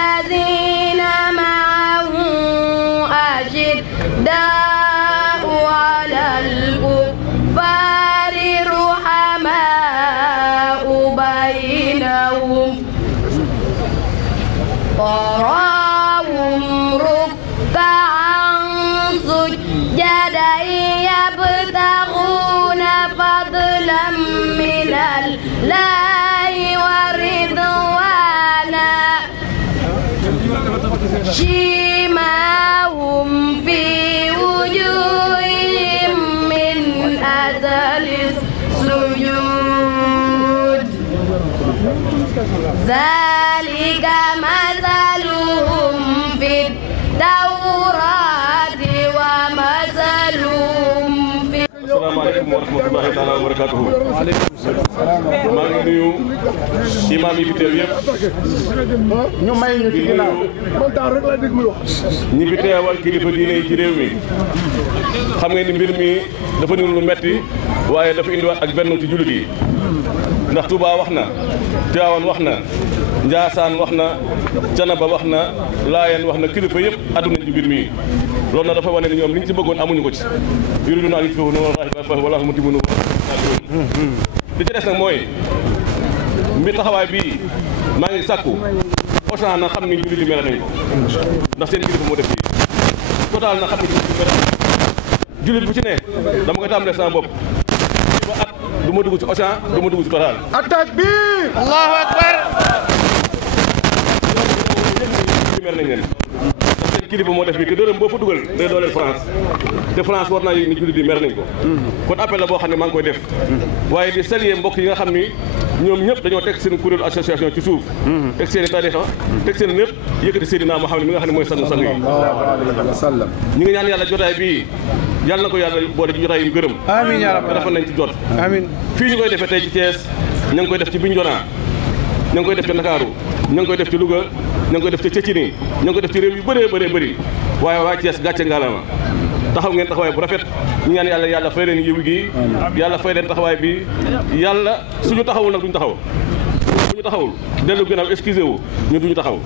والذين معه أشداء على الكفار رحماء بينهم تراهم ركعا سجدا يبتغون فضلا من الله ورضوانا سيماهم في وجوههم من أثر السجود ذلك مثلهم في التوراة ومثلهم في asalaamaaleykum wa rahmatulahi taala wa barakaatuhu. maa ngi nuyu imaam yi fi teew yëpp. ñu may ñu ci ginnaaw ñi fi teewal kilifa diine yi ci réew mi. xam ngeen ni mbir mi dafa niru lu metti waaye dafa indiwaat ak benn ci jullit yi. ndax Touba wax na Tiwaawan wax na Njaasaan wax na Canaba wax na Laayeen wax na kilifa yëpp addu nañ ci mbir mi. loolu nag dafa wane ni ñoom liñ ci bëggoon amuñu ko ci. yuridu naa li foofu noonu wallaahu mutimmu li ci des nag mooy mbir taxawaay bii maa ngi sàkku Auchan na xam ni jullit yi mere nañ ko ndax seen kilifa moo def fii Total na xam ni jullit yi mere nañ jullit bu ci ne dama koy tàmbalee sama bopp fii ba at du ma dugg ci Auchan du ma dugg ci Total. attaque bi Allahu akbar mer nañ leen ndax seen kilifa moo def bi te dërëm boo fa dugal day dooleel France te France war naa yëg ni jullit yi mer nañ ko kon appel la boo xam ne maa ngi koy def waaye di saluer mbokk yi nga xam ni ñoom ñëpp dañoo teg seen kuréelu association ci suuf teg seen i tarixa teg seen lépp yëkkati Seydina Muhammad mi nga xam ne mooy sang-sang yi ñu ngi ñaan yàlla jotaay bii yàlla na ko yàlla boole ci jotaay yi mu gërëm amiin yaa rabbi dafa nañ ci jot amiin fii ñu koy defee tey ci Thiès ña ngi koy def ci Bignona ña ngi koy def ci Ndakaaru ña ngi koy def ci Louga ña ngi koy def ci Cecini ña ngi koy def ci réew yu bëree bëree bëri waaye waa Thiès gàcce ngaalama taxaw ngeen taxawaay bu rafet ñu ñaan yàlla fay leen yiw gi yàlla fay leen taxawaay bi yàlla suñu taxawul nag duñu taxaw bu ñu taxawul dellu ginnaaw excusé wu ñu duñu taxaw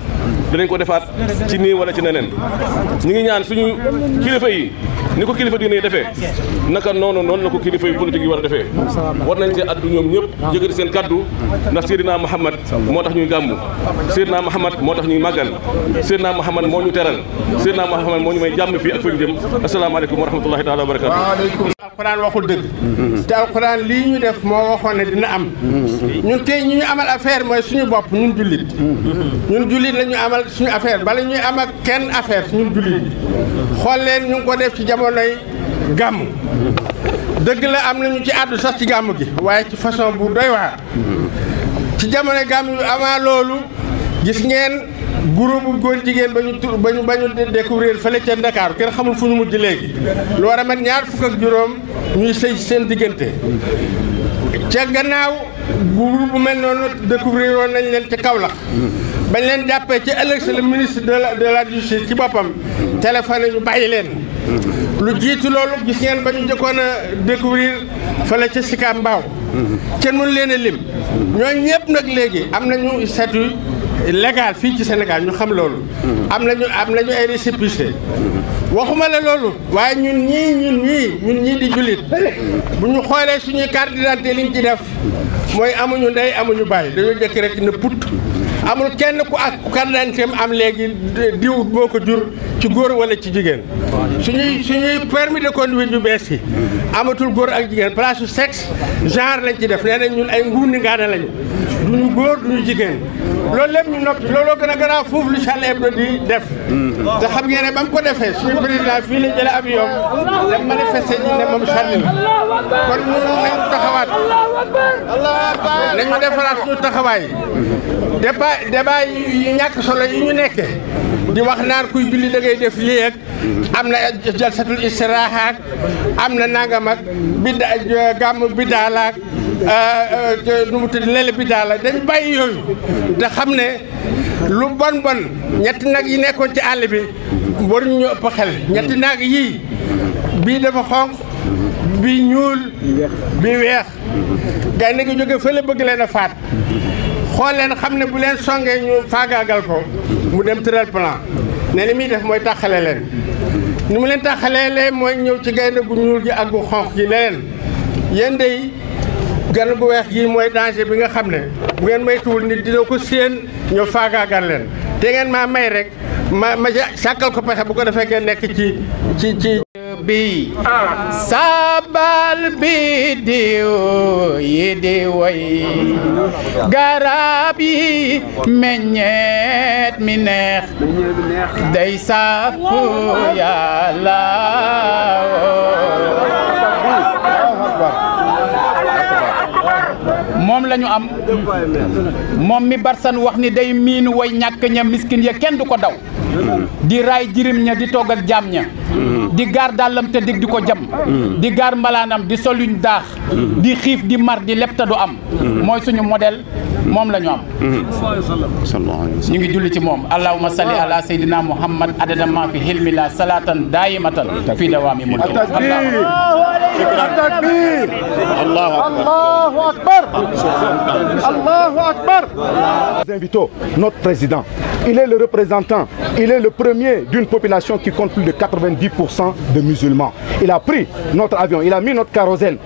dinañ ko defaat ci nii wala ci neneen ñu ngi ñaan suñu kilifa yi ni ko kilifa diine yi defee naka noonu la ko kilifa yi politique yi war a defee war nañ ci addu ñoom ñëpp yëkkati seen kaddu ndax Seydina Muhammad moo tax ñuy gàmmu Seydina Muhammad moo tax ñuy màggal Seydina Muhammad moo ñu teral Seydina Muhammad moo ñu may jàmm fii ak fa ñu jëm asalaamaaleykum wa rahmatullahi taala wa barakatu alquran waxul dëgg te alquran lii ñu def moo waxoon ne dina am ñun tey ñu amal affaire mooy suñu bopp ñun jullit la ñu amal suñu affaire bala ñuy am ak kenn affaire ñun jullit xool leen ñu ngi ko def ci jamonoy gàmm dëgg la am nañu ci àddu sax ci gàmm gi waaye ci façon bu doy waar ci jamonoy gàmm yu avant loolu gis ngeen groupe góor jigéen ba ñu découvrir fële ca Dakar kenn xamul fu ñu mujj léegi lu war a mat ñaar fukk ak juróom ñuy sëy seen diggante ca gannaaw groupe bu mel noonu découvrir woon nañ leen ca Kaolack bañ leen jàppee ci ëllëg sa le ministre de la justice ci boppam téléphoné ñu bàyyi leen lu jiitu loolu gis ngeen ba ñu jëkkoon a découvrir fële ca Sicap Mbao kenn mënu leen a lim ñooñu ñëpp nag léegi am nañu statut légal fii ci Sénégal ñu xam loolu am nañu ay récépissé waxuma la loolu waaye ñun ñii di jullit bu ñu xoolee suñuy carte d'identité liñ ci def mooy amuñu ndey amuñu bàyyi dañoo jëkk rek ne put amul kenn ku ak carte d'identité am léegi diw moo ko jur ci góor wala ci jigéen suñuy permis de conduire yu bees yi amatul góor ak jigéen place su sexe genre lañ ci def nee nañ ñun ay nguundi ngaana lañu duñu góor duñu jigéen loolu lépp ñu noppi looloo gën a garaaw foofu lu Charlie Hebdo di def te xam ngeen ne ba mu ko defee suñu président fii la jëlee avion dem manifester ñi ne moom Charlie la kon ñun nañu taxawaat nañu defaraat suñu taxawaay débat yu ñàkk solo yi ñu nekke di wax naan kuy julli da ngay def lii ak am na jalsatul istiraaha ak am na nangam ak bidda gàmm biddaa la ak nu mu tudd lele biddaa la dañ bàyyi yooyu te xam ne lu bon ñetti nag yi nekkoon ci àll bi waruñu ñu ëpp xel ñetti nag yii bii dafa xonq bii ñuul bii weex gaynde gi jóge fële bëgg leen a faat xool leen xam ne bu leen songee ñu faagaagal ko mu dem tëral plan ne li muy def mooy taxale leen ni mu leen taxalee lee mooy ñëw ci gaynde gu ñuul gi ak gu xonq gi ne leen yéen dey gan gu weex gi mooy danger bi nga xam ne bu ngeen maytuwul nit dina ko séen ñëw faagaagal leen te ngeen maa may rek ma sàkkal ko pexe bu ko defee ngeen nekk ci bi sabal bi diw yi di way garab yi meññeet mi neex day saf yàlla moom la ñu am moom mi barsan wax ni day miinu way ñàkk ña miskin ya kenn du ko daw di raay jirim ña di togg ak jaam ña di gaar dàllam te dig di ko jam di gaar mbalaanam di soluñ daax di xiif di mar di lépp te du am mooy suñu modèle moom la ñu am ñu ngi julli ci moom allahumma salli ala sayyidina muhammad adada ma fi hilmi la salatan daimatan fi dawami mulki Allahu akbar Allahu akbar. Nous invitons notre président. Il est le représentant, il est le premier d'une population qui compte plus de 90% de musulmans. Il a pris notre avion, il a mis notre kérosène,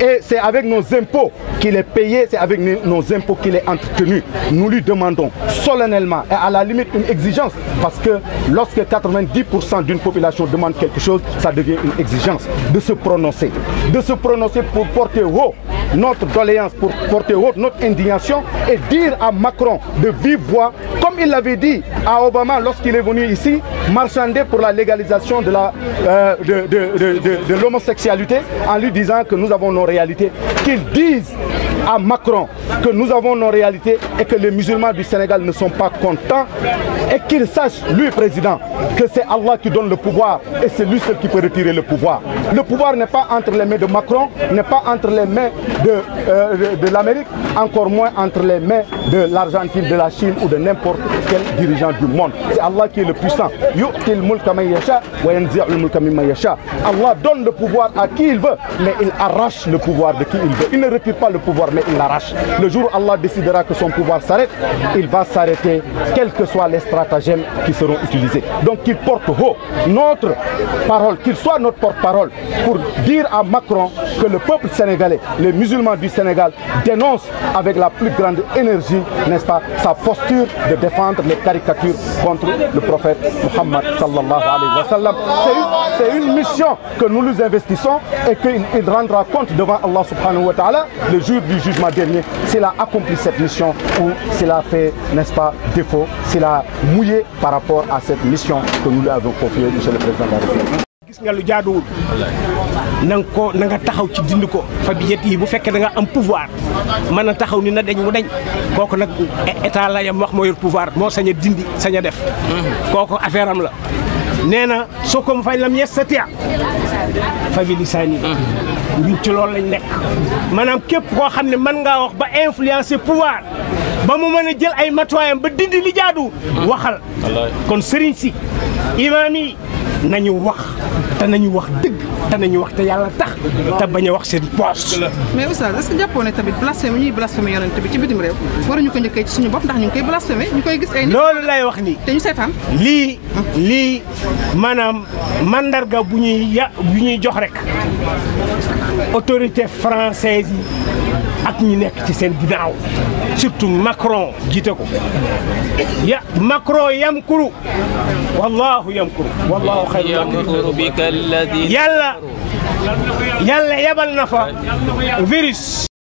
et c'est avec nos impôts qu'il est payé, c'est avec nos impôts qu'il est entretenu. Nous lui demandons solennellement et à la limite une exigence, parce que lorsque 90% d'une population demande quelque chose, ça devient une exigence de se prononcer pour porter haut notre doléance, pour porter haut notre indignation et dire à Macron de vive voix, comme il l'avait dit à Obama lorsqu'il est venu ici, marchander pour la légalisation de l'homosexualité, en lui disant que nous avons nos réalités, qu'il dise à Macron que nous avons nos réalités et que les musulmans du Sénégal ne sont pas contents, et qu'il sache, lui président, que c'est Allah qui donne le pouvoir et c'est lui seul qui peut retirer le pouvoir. Le pouvoir n'est pas entre les mains de Macron, n'est pas entre les mains de l'Amérique, encore moins entre les mains de l'Argentine, de la Chine ou de n'importe quel dirigeant du monde. C'est Allah qui est le puissant. Allah donne le pouvoir à qui il veut, mais il arrache le pouvoir de qui il veut. Il ne retire pas le pouvoir, mais il l'arrache. Le jour où Allah décidera que son pouvoir s'arrête, il va s'arrêter, quels que soient les stratagèmes qui seront utilisés. Donc qu'il porte haut notre parole, qu'il soit notre porte-parole pour dire à Macron que le peuple sénégalais, les musulmans du Sénégal dénoncent avec la plus grande énergie, n'est-ce pas, sa posture de défendre les caricatures contre le prophète Muhammad sallallahu alayhi wa sallam. C'est une mission que nous nous investissons et qu'il rendra compte devant Allah subhanahu wa ta'ala le jour du jugement dernier s'il a accompli cette mission ou s'il a fait, n'est-ce pas, défaut, s'il a mouillé par rapport à cette mission que nous lui avons confiée, monsieur le président de la République. gis nga lu jaaduwul na nga taxaw ci dindi ko fa bi yet yi bu fekkee da nga am pouvoir mën a taxaw ni na dañ mu dañ kooku nag état la yam wax moo yor pouvoir moo sañ a dindi sañ a def kooku affaire am la nee na soo ko mu fay lam yestati fa bi lisaani ñun ci loolu lañ nekk maanaam képp koo xam ne mën ngaa wax ba influencer pouvoir ba mu mën a jël ay matuwaayam ba dindi li jaaduwul waxal kon sëriñ si imaam yi nañu wax te nañu wax dëgg te nañu wax te yàlla tax te bañ a wax seen poche. mais oustaz est-ce que jàppoo ne tamit blasphémie ñuy blasphémé yonent bi ci bitim réew waruñu ko njëkkee ci suñu bopp ndax ñu ngi koy blasphémé ñu koy gis ay nit. loolu lay wax nii. te ñu seetaan. lii maanaam mandarga bu ñuy jox rek autorité française yi ak ñi nekk ci seen ginnaaw surtout Macron jiite ko Macron yamkuru wallahu yamkuru wallahu xayrul makirin yàlla yabal na fa virus